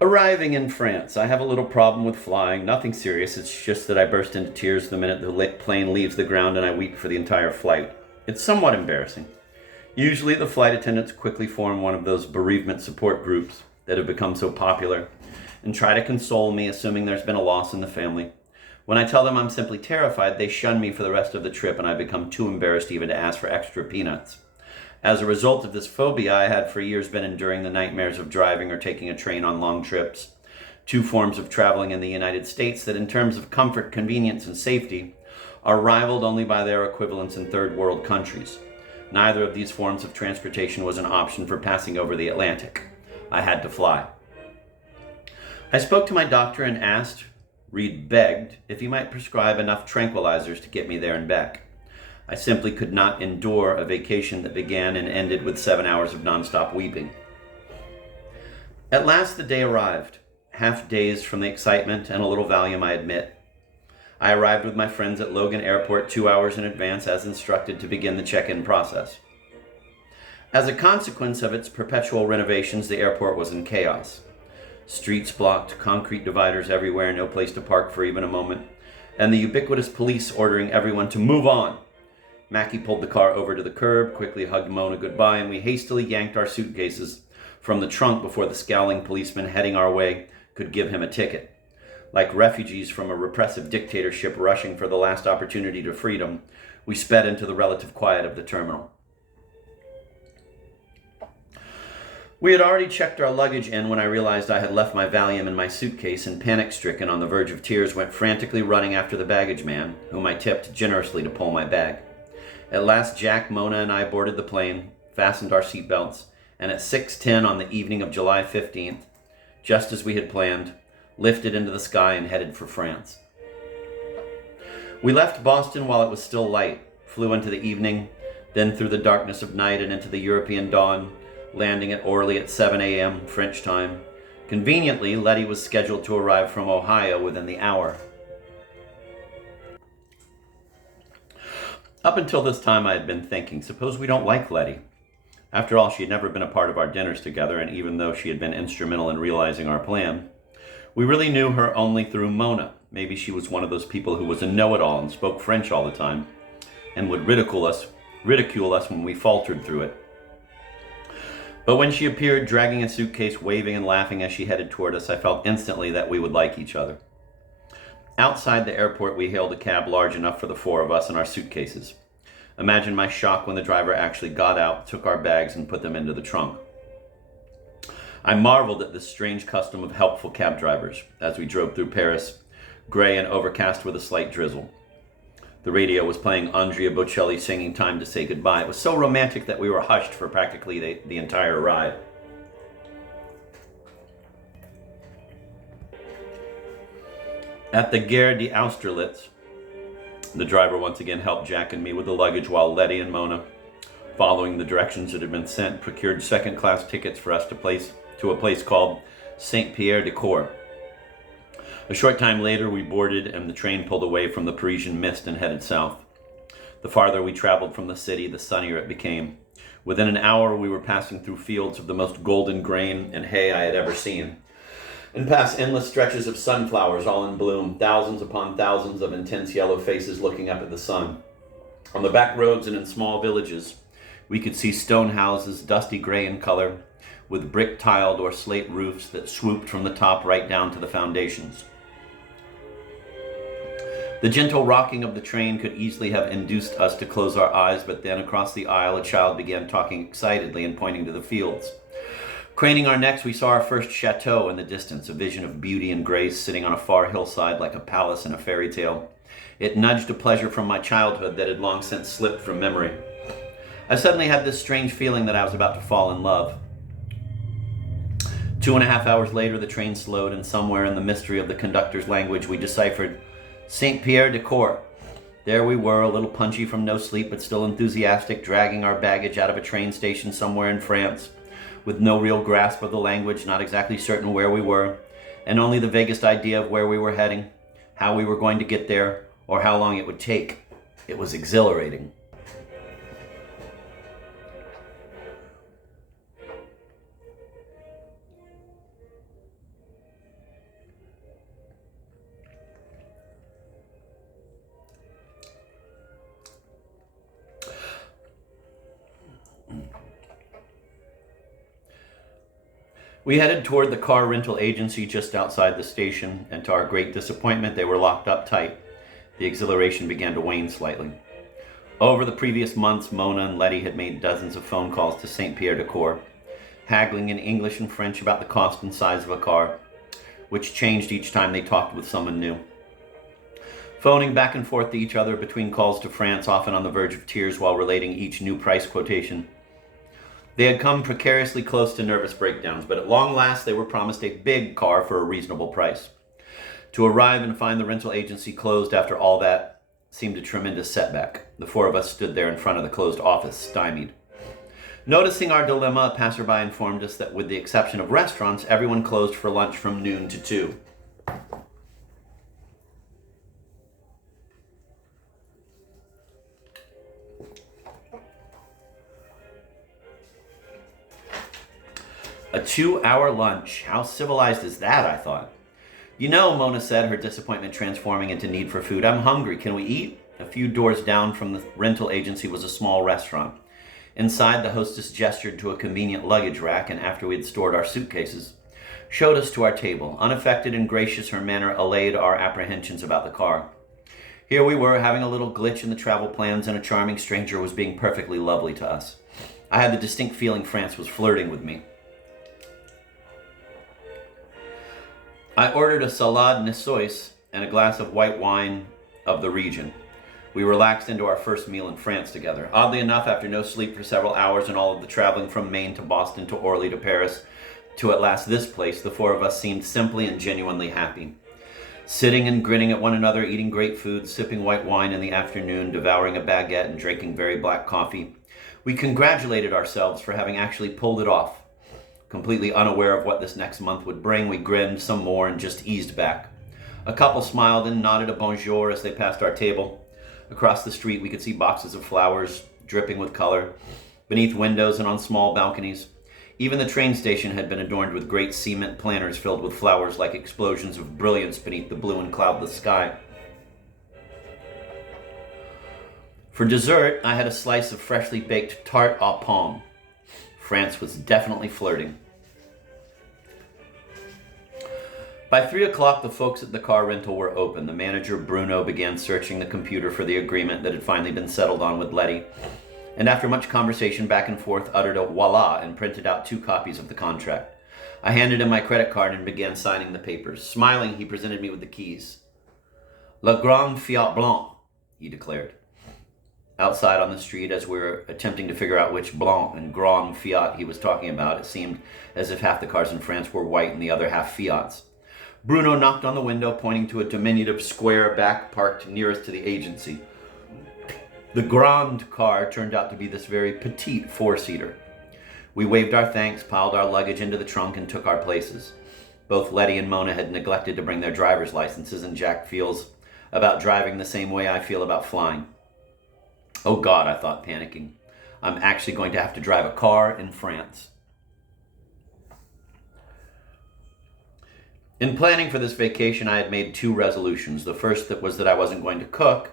Arriving in France, I have a little problem with flying. Nothing serious. It's just that I burst into tears the minute the plane leaves the ground and I weep for the entire flight. It's somewhat embarrassing. Usually, the flight attendants quickly form one of those bereavement support groups that have become so popular and try to console me, assuming there's been a loss in the family. When I tell them I'm simply terrified, they shun me for the rest of the trip and I become too embarrassed even to ask for extra peanuts. As a result of this phobia, I had for years been enduring the nightmares of driving or taking a train on long trips, two forms of traveling in the United States that in terms of comfort, convenience, and safety are rivaled only by their equivalents in third world countries. Neither of these forms of transportation was an option for passing over the Atlantic. I had to fly. I spoke to my doctor and asked, begged, if he might prescribe enough tranquilizers to get me there and back. I simply could not endure a vacation that began and ended with 7 hours of nonstop weeping. At last the day arrived, half dazed from the excitement and a little Valium, I admit. I arrived with my friends at Logan Airport 2 hours in advance as instructed to begin the check-in process. As a consequence of its perpetual renovations, the airport was in chaos. Streets blocked, concrete dividers everywhere, no place to park for even a moment, and the ubiquitous police ordering everyone to move on. Mackie pulled the car over to the curb, quickly hugged Mona goodbye, and we hastily yanked our suitcases from the trunk before the scowling policeman heading our way could give him a ticket. Like refugees from a repressive dictatorship rushing for the last opportunity to freedom, we sped into the relative quiet of the terminal. We had already checked our luggage in when I realized I had left my Valium in my suitcase and, panic-stricken on the verge of tears, went frantically running after the baggage man, whom I tipped generously to pull my bag. At last, Jack, Mona, and I boarded the plane, fastened our seatbelts, and at 6:10 on the evening of July 15th, just as we had planned, lifted into the sky and headed for France. We left Boston while it was still light, flew into the evening, then through the darkness of night and into the European dawn, landing at Orly at 7 a.m. French time. Conveniently, Letty was scheduled to arrive from Ohio within the hour. Up until this time, I had been thinking, suppose we don't like Letty. After all, she had never been a part of our dinners together, and even though she had been instrumental in realizing our plan, we really knew her only through Mona. Maybe she was one of those people who was a know-it-all and spoke French all the time, and would ridicule us when we faltered through it. But when she appeared, dragging a suitcase, waving and laughing as she headed toward us, I felt instantly that we would like each other. Outside the airport, we hailed a cab large enough for the four of us and our suitcases. Imagine my shock when the driver actually got out, took our bags, and put them into the trunk. I marveled at this strange custom of helpful cab drivers as we drove through Paris, gray and overcast with a slight drizzle. The radio was playing Andrea Bocelli singing Time to Say Goodbye. It was so romantic that we were hushed for practically the entire ride. At the Gare d'Austerlitz, the driver once again helped Jack and me with the luggage while Letty and Mona, following the directions that had been sent, procured second-class tickets for us to a place called Saint-Pierre-de-Corps. A short time later, we boarded and the train pulled away from the Parisian mist and headed south. The farther we traveled from the city, the sunnier it became. Within an hour, we were passing through fields of the most golden grain and hay I had ever seen, and past endless stretches of sunflowers all in bloom, thousands upon thousands of intense yellow faces looking up at the sun. On the back roads and in small villages, we could see stone houses, dusty gray in color, with brick-tiled or slate roofs that swooped from the top right down to the foundations. The gentle rocking of the train could easily have induced us to close our eyes, but then across the aisle a child began talking excitedly and pointing to the fields. Craning our necks, we saw our first chateau in the distance, a vision of beauty and grace sitting on a far hillside like a palace in a fairy tale. It nudged a pleasure from my childhood that had long since slipped from memory. I suddenly had this strange feeling that I was about to fall in love. 2.5 hours later, the train slowed, and somewhere in the mystery of the conductor's language, we deciphered Saint-Pierre-de-Corps. There we were, a little punchy from no sleep, but still enthusiastic, dragging our baggage out of a train station somewhere in France, with no real grasp of the language, not exactly certain where we were, and only the vaguest idea of where we were heading, how we were going to get there, or how long it would take. It was exhilarating. We headed toward the car rental agency just outside the station, and to our great disappointment, they were locked up tight. The exhilaration began to wane slightly. Over the previous months, Mona and Letty had made dozens of phone calls to St. Pierre de Corps, haggling in English and French about the cost and size of a car, which changed each time they talked with someone new. Phoning back and forth to each other between calls to France, often on the verge of tears while relating each new price quotation. They had come precariously close to nervous breakdowns, but at long last they were promised a big car for a reasonable price. To arrive and find the rental agency closed after all that seemed a tremendous setback. The four of us stood there in front of the closed office, stymied. Noticing our dilemma, a passerby informed us that with the exception of restaurants, everyone closed for lunch from noon to 2. A 2-hour lunch. How civilized is that, I thought. You know, Mona said, her disappointment transforming into need for food, I'm hungry. Can we eat? A few doors down from the rental agency was a small restaurant. Inside, the hostess gestured to a convenient luggage rack, and after we had stored our suitcases, showed us to our table. Unaffected and gracious, her manner allayed our apprehensions about the car. Here we were, having a little glitch in the travel plans, and a charming stranger was being perfectly lovely to us. I had the distinct feeling France was flirting with me. I ordered a salade niçoise and a glass of white wine of the region. We relaxed into our first meal in France together. Oddly enough, after no sleep for several hours and all of the traveling from Maine to Boston to Orly to Paris to at last this place, the four of us seemed simply and genuinely happy. Sitting and grinning at one another, eating great food, sipping white wine in the afternoon, devouring a baguette and drinking very black coffee, we congratulated ourselves for having actually pulled it off. Completely unaware of what this next month would bring, we grinned some more and just eased back. A couple smiled and nodded a bonjour as they passed our table. Across the street, we could see boxes of flowers dripping with color, beneath windows and on small balconies. Even the train station had been adorned with great cement planters filled with flowers like explosions of brilliance beneath the blue and cloudless sky. For dessert, I had a slice of freshly baked tarte aux pommes. France was definitely flirting. By 3 o'clock, the folks at the car rental were open. The manager, Bruno, began searching the computer for the agreement that had finally been settled on with Letty, and after much conversation back and forth, uttered a voila and printed out 2 copies of the contract. I handed him my credit card and began signing the papers. Smiling, he presented me with the keys. Le Grand Fiat Blanc, he declared. Outside on the street, as we were attempting to figure out which Blanc and Grand Fiat he was talking about, it seemed as if half the cars in France were white and the other half Fiats. Bruno knocked on the window, pointing to a diminutive square back parked nearest to the agency. The Grand car turned out to be this very petite 4-seater. We waved our thanks, piled our luggage into the trunk, and took our places. Both Letty and Mona had neglected to bring their driver's licenses, and Jack feels about driving the same way I feel about flying. Oh God, I thought, panicking. I'm actually going to have to drive a car in France. In planning for this vacation, I had made 2 resolutions. The first was that I wasn't going to cook,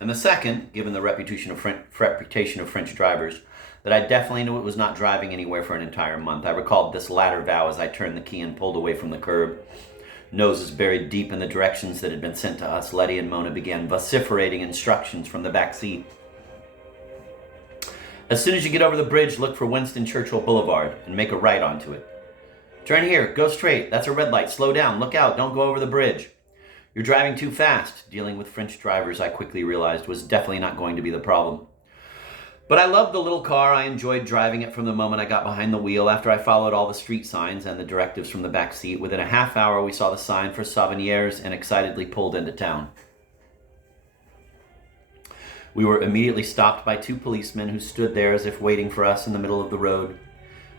and the second, given the reputation of French drivers, that I definitely knew it was not driving anywhere for an entire month. I recalled this latter vow as I turned the key and pulled away from the curb. Noses buried deep in the directions that had been sent to us, Letty and Mona began vociferating instructions from the back seat. As soon as you get over the bridge, look for Winston Churchill Boulevard and make a right onto it. Turn here, go straight, that's a red light, slow down, look out, don't go over the bridge. You're driving too fast. Dealing with French drivers, I quickly realized, was definitely not going to be the problem. But I loved the little car. I enjoyed driving it from the moment I got behind the wheel. After I followed all the street signs and the directives from the back seat, within a half hour we saw the sign for Souvenirs and excitedly pulled into town. We were immediately stopped by 2 policemen who stood there as if waiting for us in the middle of the road.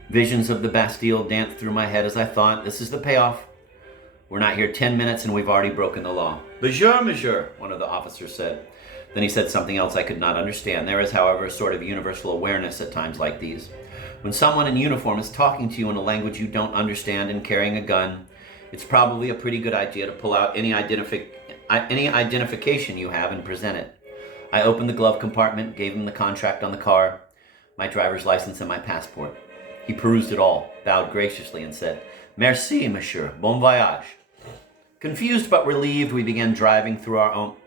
Visions of the Bastille danced through my head as I thought, this is the payoff. We're not here 10 minutes and we've already broken the law. Bonjour, monsieur, one of the officers said. Then he said something else I could not understand. There is, however, a sort of universal awareness at times like these. When someone in uniform is talking to you in a language you don't understand and carrying a gun, it's probably a pretty good idea to pull out any identification you have and present it. I opened the glove compartment, gave him the contract on the car, my driver's license and my passport. He perused it all, bowed graciously, and said, "Merci, monsieur. Bon voyage." Confused but relieved, we began driving through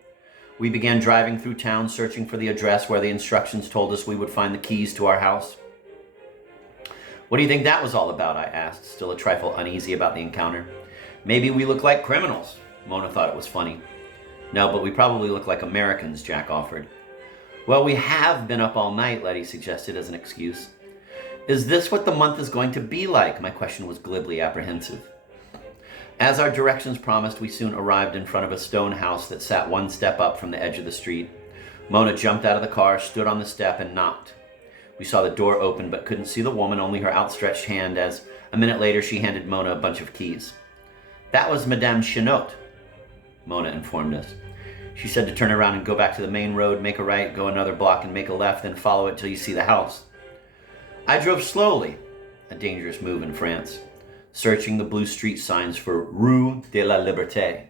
town, searching for the address where the instructions told us we would find the keys to our house. "What do you think that was all about?" I asked, still a trifle uneasy about the encounter. "Maybe we look like criminals." Mona thought it was funny. "No, but we probably look like Americans," Jack offered. "Well, we have been up all night," Letty suggested as an excuse. "Is this what the month is going to be like?" My question was glibly apprehensive. As our directions promised, we soon arrived in front of a stone house that sat one step up from the edge of the street. Mona jumped out of the car, stood on the step, and knocked. We saw the door open but couldn't see the woman, only her outstretched hand, as a minute later she handed Mona a bunch of keys. "That was Madame Chinot," Mona informed us. "She said to turn around and go back to the main road, make a right, go another block and make a left, then follow it till you see the house." I drove slowly, a dangerous move in France, searching the blue street signs for Rue de la Liberté.